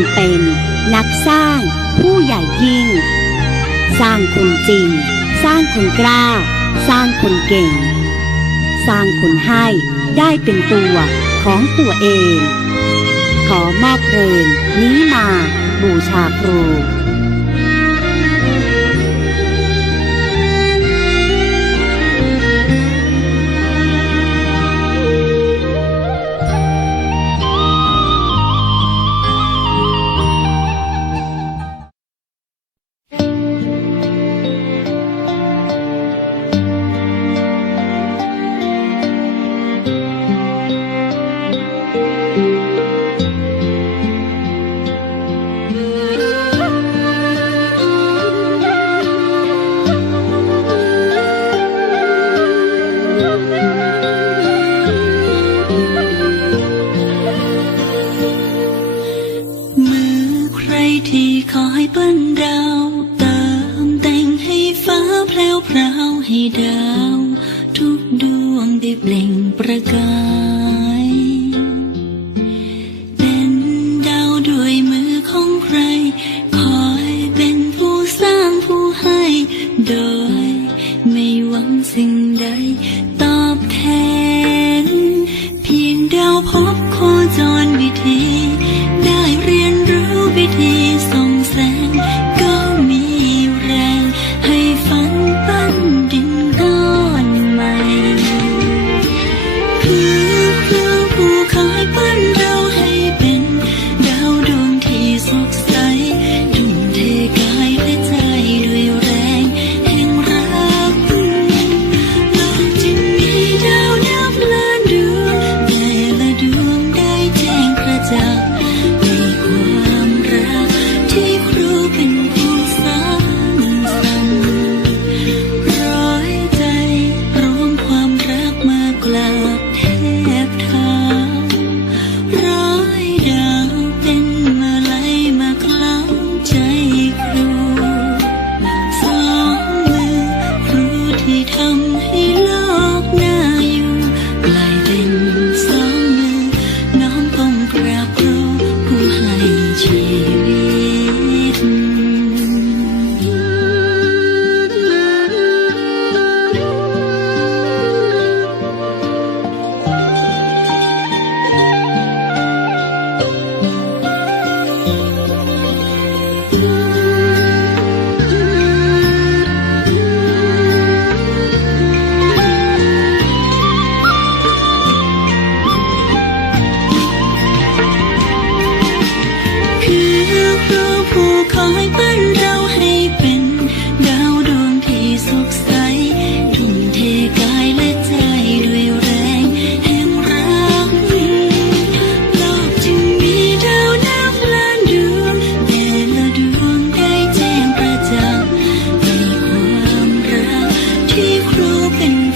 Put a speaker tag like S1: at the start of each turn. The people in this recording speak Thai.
S1: งเป็น นักสร้าง ผู้ใหญ่ยิ่ง สร้างคนจริง สร้างคนกล้า สร้างคนเก่ง สร้างคนให้ได้เป็นตัวของตัวเอง ขอมอบเพลงนี้มาบูชาครู
S2: ให้ดาว ทุกดวงได้เปล่งประกาย open